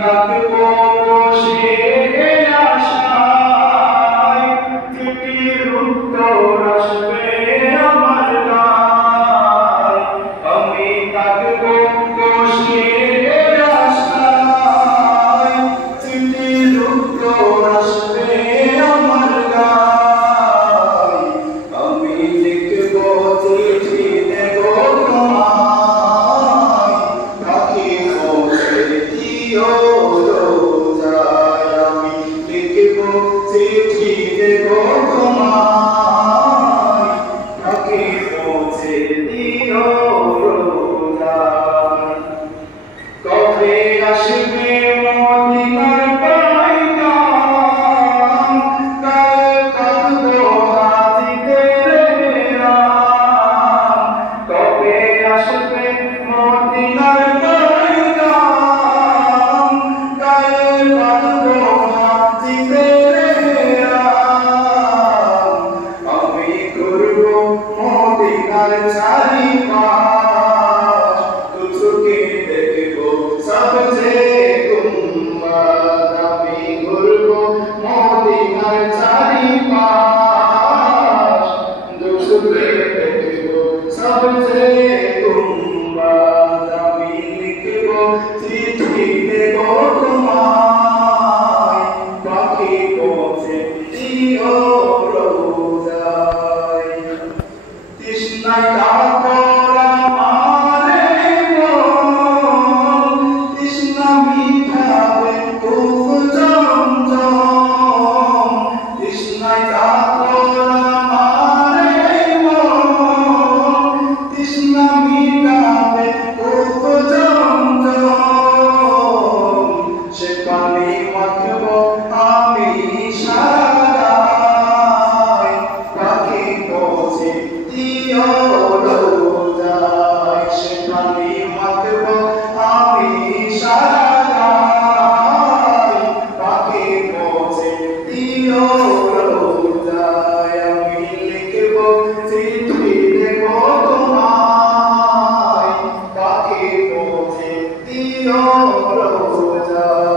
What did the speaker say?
থাকবো বসে আশায়, চিঠির উত্তর আসবে আমার গায়। আমি থাকবো বসে আশায়, চিঠির উত্তর আসবে আমার গায়। আমি লিখবো চিঠি দেব তোমায়, পাখি পৌঁছে দিও রোজায়। আমি লিখবো চিঠি দেব তোমায়, পাখি পৌঁছে দিও রোজায়। কবে আসবে মদিনার পয়গাম, কাল কাঁদবো হাজিতে রাম। কবে আসবে মদিনার পয়গাম, কাল কাঁদবো হাজিতে রাম। আমি ঘুরবো মদিনার চারিপাশ, তুঝকে দেখবো সবচে গুম্বাদ। আমি ঘুরবো মদিনার চারিপাশ, তুঝকে দেখবো সবচে গুম্বাদ। আমি লিখবো চিঠি দেব তোমায়, পাখি পৌঁছে দিও রোজায়। তৃষ্ণায় কাতর আমারে মন, তৃষ্ণা মিটাবে কুফ জমজম। তৃষ্ণায় কাতর আমারে মন, তৃষ্ণা মিটাবে কুফ জমজম। সে পানি মাখবো আমি সারায়, পাখি পৌঁছে দিও রোজায়। সে পানি মাখবো আমি সারায়, পাখি পৌঁছে দিও রোজায়। আমি লিখবো চিঠি দেব তোমায়, পাখি পৌঁছে দিও রোজায়।